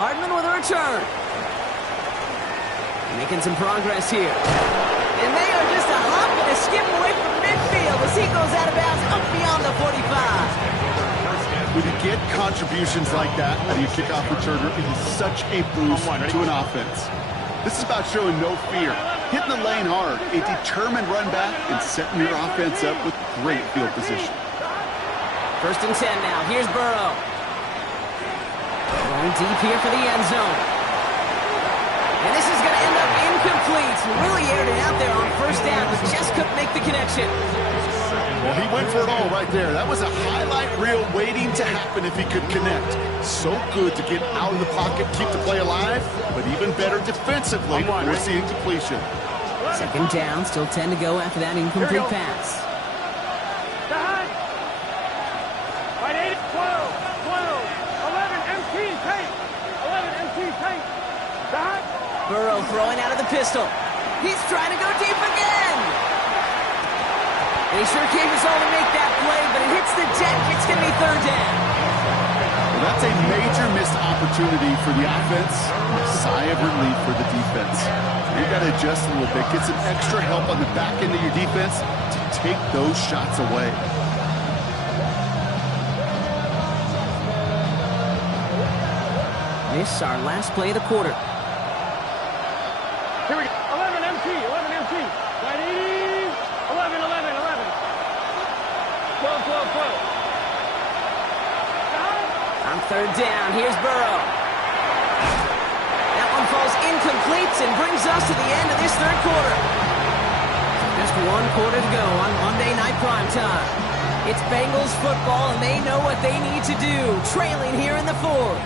Hardman with a return. Making some progress here. And they are just a hop and a skip away from midfield as he goes out of bounds up beyond the 45. When you get contributions like that out of your kickoff returner, it is such a boost to an offense. This is about showing no fear, hitting the lane hard, a determined run back, and setting your offense up with great field position. 1st and 10 now. Here's Burrow. Going deep here for the end zone. And this is going to end up incomplete. Really aired it out there on 1st down, but just couldn't make the connection. Well, he went for it all right there. That was a highlight reel waiting to happen if he could connect. So good to get out of the pocket, keep the play alive, but even better defensively force the incompletion. 2nd down, still 10 to go after that incomplete pass. Burrow throwing out of the pistol. He's trying to go deep again. They sure gave us all to make that play, but it hits the deck. It's going to be 3rd down. Well, that's a major missed opportunity for the offense. A sigh of relief for the defense. You've got to adjust a little bit. Get some extra help on the back end of your defense to take those shots away. This is our last play of the quarter. Here we go. 11 MT, 11 MT. Ready? 11, 11, 11. 12, 12, 12. On 3rd down, here's Burrow. That one falls incomplete and brings us to the end of this 3rd quarter. Just 1 quarter to go on Monday Night Primetime. It's Bengals football, and they know what they need to do, trailing here in the 4th.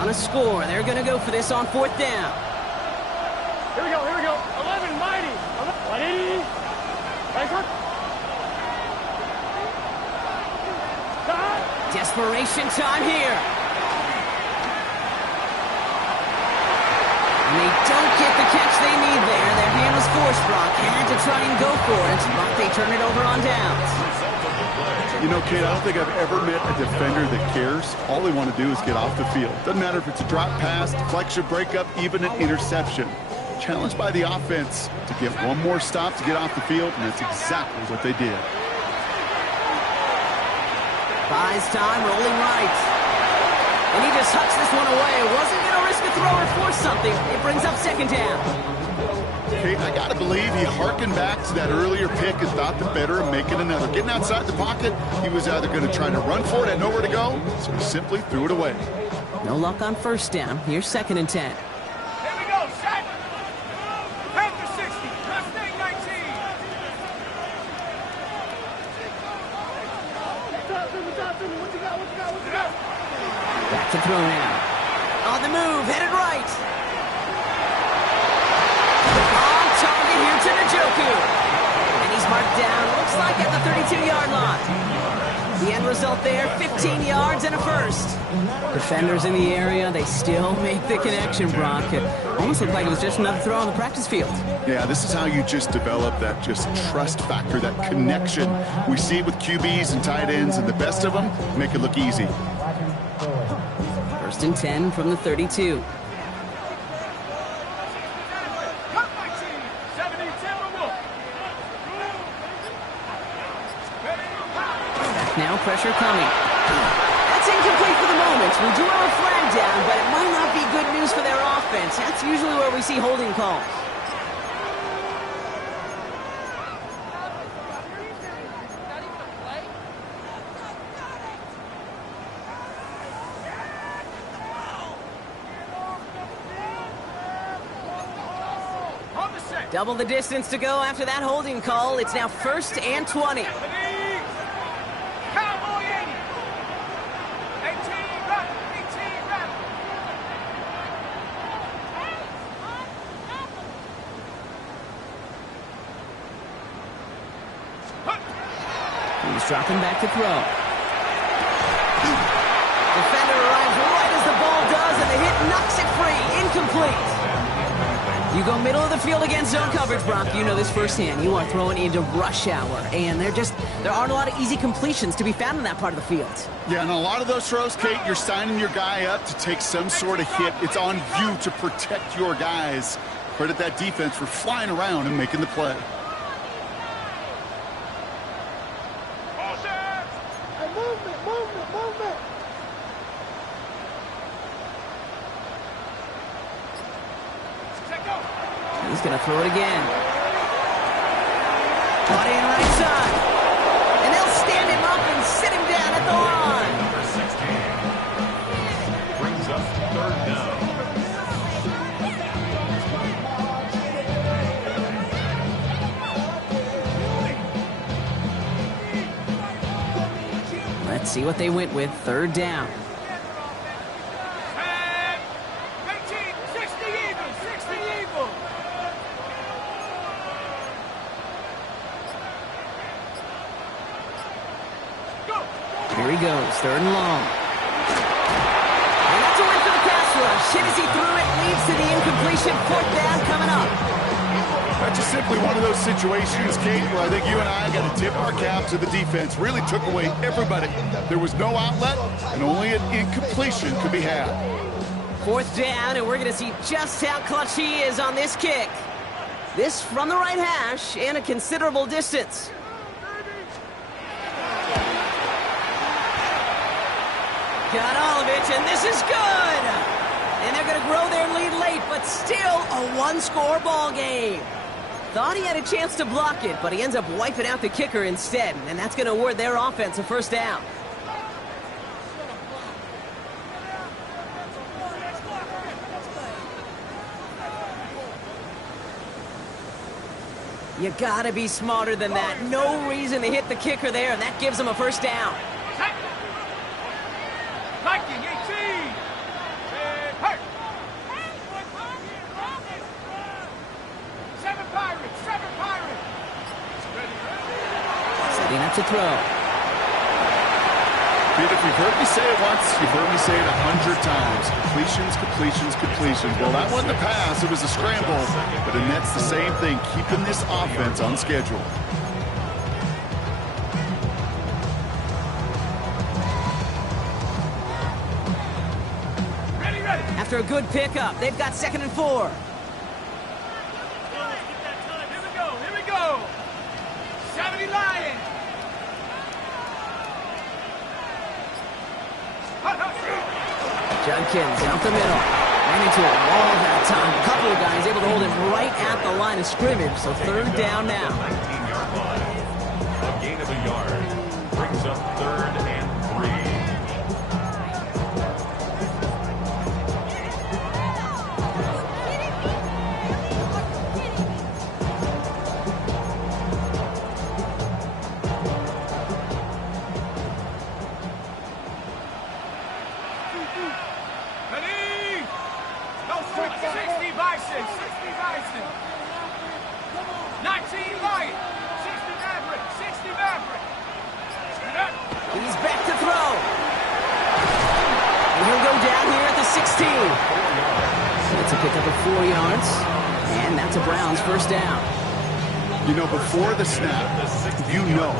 A score. They're going to go for this on 4th down. Here we go, here we go. 11, mighty. 180. Desperation time here. And they don't get the catch they need there. Their hand was forced, Brock. Had to try and go for it, but they turn it over on downs. You know, Kate, I don't think I've ever met a defender that cares. All they want to do is get off the field. Doesn't matter if it's a drop pass, deflection, breakup, even an interception. Challenged by the offense to get one more stop to get off the field, and that's exactly what they did. Buys time, rolling right. And he just hucks this one away. Wasn't going to risk a throw or force something. It brings up 2nd down. Kate, I got to believe he harkened back to that earlier pick and thought the better of making another. Getting outside the pocket, he was either going to try to run for it, had nowhere to go, so he simply threw it away. No luck on 1st down. Here's 2nd and 10. Here we go, set. Panther 60, Mustang 19. What you got? Back to throw now. On the move, headed right. On target here to Njoku. And he's marked down, looks like at the 32-yard line. The end result there, 15 yards and a 1st. Defenders in the area, they still make the connection, Brock. It almost looked like it was just another throw on the practice field. Yeah, this is how you just develop that just trust factor, that connection. We see it with QBs and tight ends, and the best of them make it look easy. 1st and 10 from the 32. Now pressure coming. That's incomplete for the moment. We do have a flag down, but it might not be good news for their offense. That's usually where we see holding calls. Double the distance to go after that holding call. It's now 1st and 20. He's dropping back to throw. Defender arrives right as the ball does, and the hit knocks it free. Incomplete. You go middle of the field against zone coverage, Brock. You know this firsthand. You are throwing into rush hour, and there aren't a lot of easy completions to be found in that part of the field. Yeah, and a lot of those throws, Kate, you're signing your guy up to take some sort of hit. It's on you to protect your guys. Credit that defense for flying around and making the play. He's going to throw it again. Caught in right side. And they'll stand him up and sit him down at the line. Number 16 brings up third down. Let's see what they went with. Third down. Here he goes, third and long. And that's a win for the pass rush. Hit as he threw it, leads to the incompletion. Fourth down coming up. That's just simply one of those situations, Kate, where I think you and I got to tip our cap to the defense. Really took away everybody. There was no outlet, and only an incompletion could be had. Fourth down, and we're going to see just how clutch he is on this kick. This from the right hash and a considerable distance. Got Olovich, and this is good! And they're going to grow their lead late, but still a one-score ball game. Thought he had a chance to block it, but he ends up wiping out the kicker instead, and that's going to award their offense a first down. You got to be smarter than that. No reason to hit the kicker there, and that gives them a first down. Viking 18! Hey! 7 Pirates! 7 Pirates! Setting up to throw. Pete, if you've heard me say it once, you've heard me say it 100 times. Completions, completions, completions. Well, that wasn't a pass, it was a scramble. But and that's the same thing, keeping this offense on schedule. After a good pickup, they've got 2nd and 4. Here we go, here we go! 70 Lions! Judkins out the middle. Ran into a wall that time. A couple of guys able to hold him right at the line of scrimmage, so third down now. 19-yard line. A gain of a yard brings up third and 3. Ready? No, 60 Bison! 60 Bison! 19 Lions! 60 Maverick! 60 Maverick! He's back to throw. And he'll go down here at the 16. That's a pickup of 4 yards. And that's a Browns first down. You know, before the snap,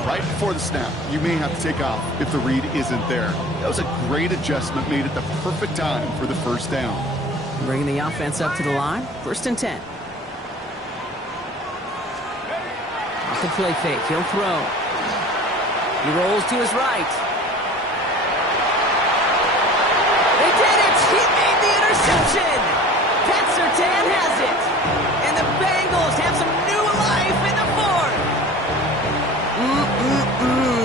right before the snap, you may have to take off if the read isn't there. That was a great adjustment made at the perfect time for the first down. Bringing the offense up to the line. 1st and 10. Off the play fake. He'll throw. He rolls to his right. They did it! He made the interception! Pat Surtain has it! And the Bengals have some new life in the 4th!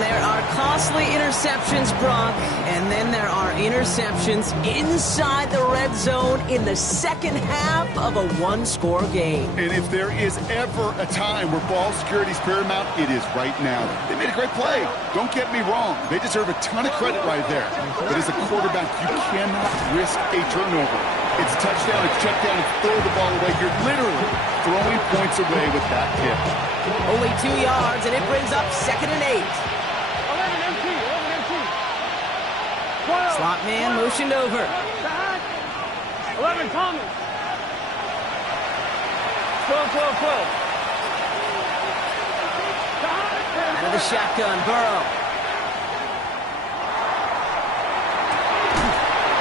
There are costly interceptions, Brock, and then there are interceptions inside the red zone in the second half of a one-score game. And if there is ever a time where ball security is paramount, it is right now. They made a great play. Don't get me wrong. They deserve a ton of credit right there. But as a quarterback, you cannot risk a turnover. It's touchdown, it's check down, it's throw the ball away. You're literally throwing points away with that kick. Only 2 yards, and it brings up 2nd and 8. Slot man motioned over. 11, Thomas. 12, 12, 12. Out of the shotgun, Burrow.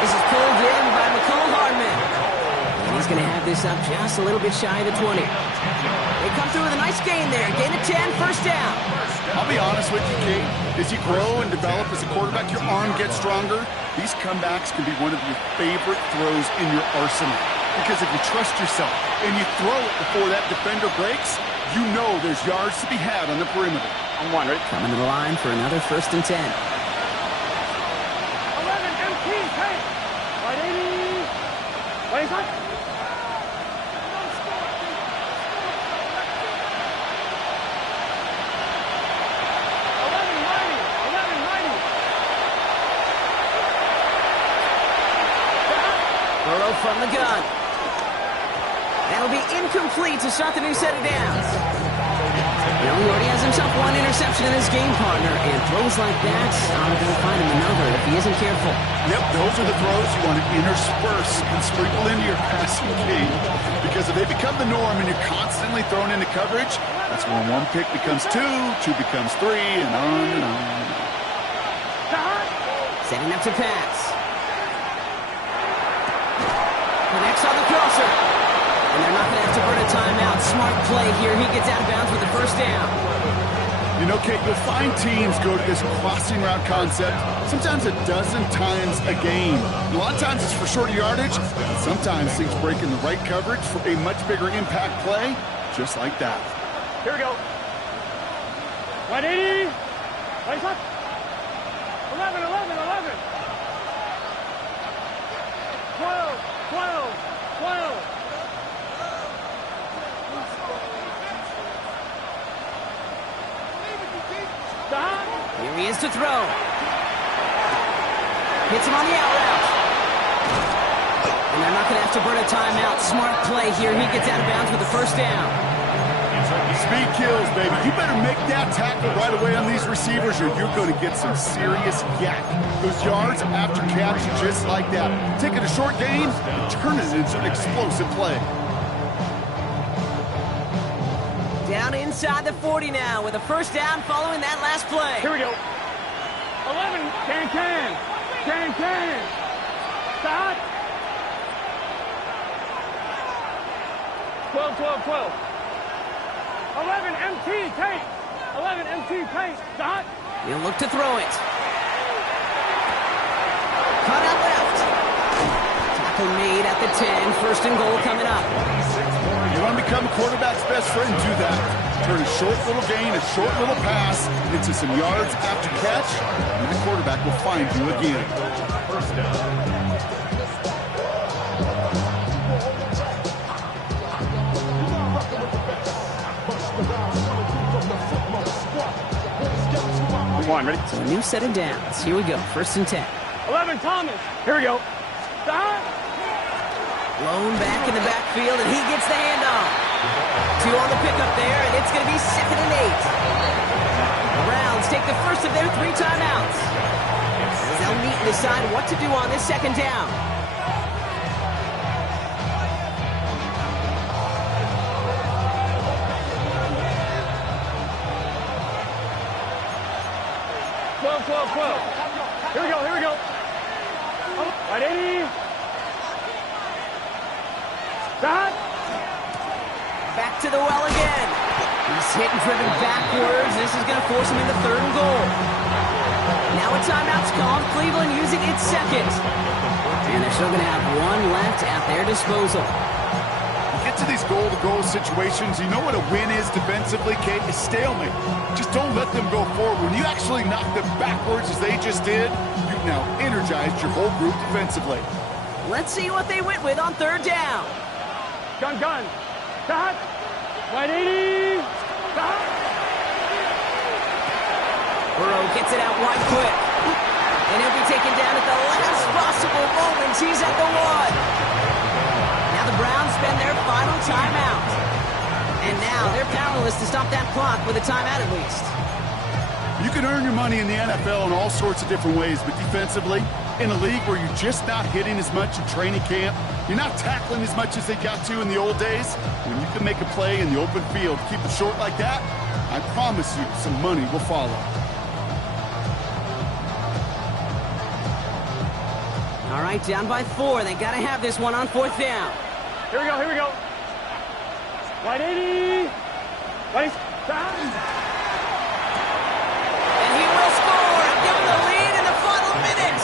This is pulled in by McCole Hardman. And he's going to have this up just a little bit shy of the 20. They come through with a nice gain there. Gain of 10, first down. I'll be honest with you, Kate. As you grow and develop as a quarterback, your arm gets stronger. These comebacks can be one of your favorite throws in your arsenal. Because if you trust yourself and you throw it before that defender breaks, you know there's yards to be had on the perimeter. I'm one, right? Coming to the line for another first and 10. 11, MT, hey. Right 80. Right inside. Burrow from the gun. That'll be incomplete to start the new set of downs. He already has himself one interception in his game partner, and throws like that are going to find him another if he isn't careful. Yep, those are the throws you want to intersperse and sprinkle into your passing game. Because if they become the norm and you're constantly thrown into coverage, that's when one pick becomes two becomes three, and on and on. Setting up to pass. Connects on the crosser. And they're not going to have to burn a timeout. Smart play here. He gets out of bounds with the first down. You know, Kate, you'll find teams go to this crossing route concept sometimes a dozen times a game. A lot of times it's for shorter yardage, and sometimes things break in the right coverage for a much bigger impact play, just like that. Here we go. 180. Right side. 11, 11, 11. 12, 12, 12. Here he is to throw. Hits him on the out route. And they're not going to have to burn a timeout. Smart play here. He gets out of bounds with the first down. Speed kills, baby. You better make that tackle right away on these receivers or you're going to get some serious yak. Those yards after catch just like that. Taking a short gain and turn it into an explosive play. Down inside the 40 now with a first down following that last play. Here we go. 11, can. Stop. 12, 12, 12. 11, MT, paint. 11, MT, paint. Stop. He'll look to throw it. Cut out left. Tackle made at the 10. First and goal coming up. You want to become a quarterback's best friend, do that. Turn a short little gain, a short little pass into some yards after catch, and the quarterback will find you again. First down. One, ready? So a new set of downs. Here we go. First and 10. 11, Thomas. Here we go. Stop. Blown back in the backfield, and he gets the handoff. 2 on the pickup there, and it's going to be 2nd and 8. The Browns take the first of their 3 timeouts. As they'll meet and decide what to do on this second down. Here we go. Right 80. Stop. Back to the well again. He's hit and driven backwards. This is going to force him into 3rd and goal. Now a timeout's called. Cleveland using its second. And they're still going to have 1 left at their disposal. Get to these goal-to-goal situations. You know what a win is defensively, Kate? A stalemate. Just don't let them go forward. When you actually knock them backwards as they just did, you've now energized your whole group defensively. Let's see what they went with on 3rd down. Gun. Stop. Right 80. Stop. Burrow gets it out wide quick. And he'll be taken down at the last possible moment. He's at the 1. Now the Browns spend their final timeout. And now they're powerless to stop that clock with a timeout at least. You can earn your money in the NFL in all sorts of different ways, but defensively, In a league where you're just not hitting as much in training camp, you're not tackling as much as they got to in the old days, when you can make a play in the open field, keep it short like that, I promise you some money will follow. All right, down by 4. They got to have this one on 4th down. Here we go, here we go. Wide 80. Wide down. And he will score. Give him the lead in the final minute.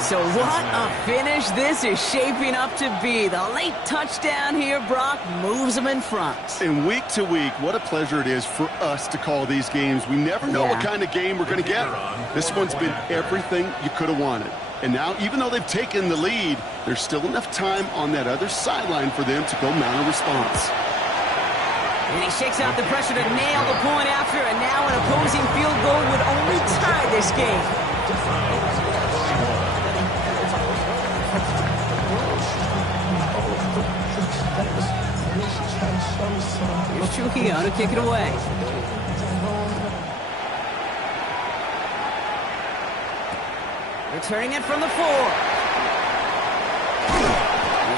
So what a finish this is shaping up to be. The late touchdown here, Brock, moves them in front. And week to week, what a pleasure it is for us to call these games. We never know what kind of game we're going to get. This one's been everything you could have wanted. And now, even though they've taken the lead, there's still enough time on that other sideline for them to go mount a response. And he shakes out the pressure to nail the point after, and now an opposing field goal would only tie this game. Here's Trujillo to kick it away. Returning it from the 4.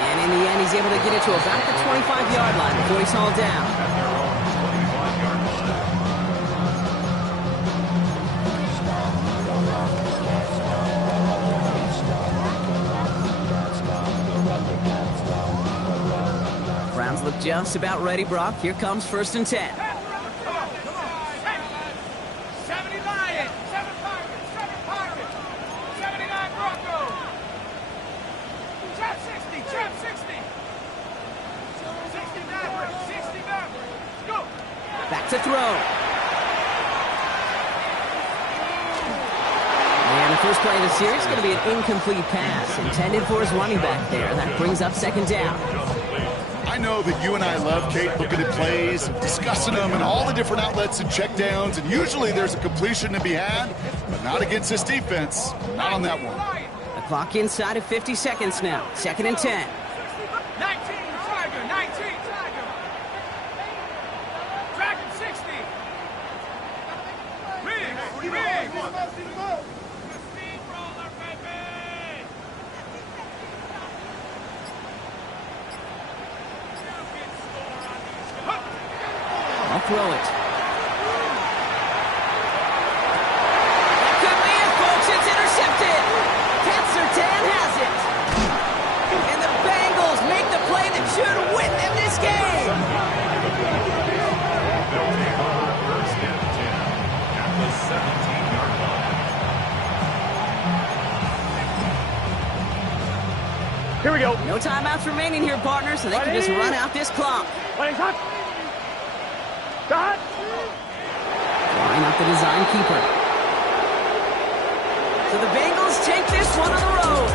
And in the end, he's able to get it to about the 25-yard line before he's hauled down. Browns look just about ready, Brock. Here comes 1st and 10. 70 Lions, 7 Pirates, 7 Pirates, 79 Broncos. Trap 60, trap 60. 60 Mavericks, 60 Mavericks. Go. Back to throw. And the first play of the series is going to be an incomplete pass intended for his running back there. That brings up 2nd down. I know that you and I love, Kate, looking at plays, discussing them, and all the different outlets and checkdowns, and usually there's a completion to be had, but not against this defense. Not on that one. The clock inside of 50 seconds now. 2nd and 10. 19 Tiger, 19 Tiger. Dragon 60. Riggs, Riggs. Steamroller, baby. I'll throw it. That could be it, folks. It's intercepted. Ted Surtain has it. And the Bengals make the play that should win them this game. First and 10 at the 17-yard line. Here we go. No timeouts remaining here, partners, so they can just run out this clock. Ready, shot. Shot. Line up the design keeper. So the Bengals take this one on the road.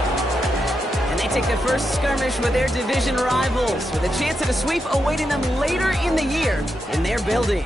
And they take their first skirmish with their division rivals with a chance at a sweep awaiting them later in the year in their building.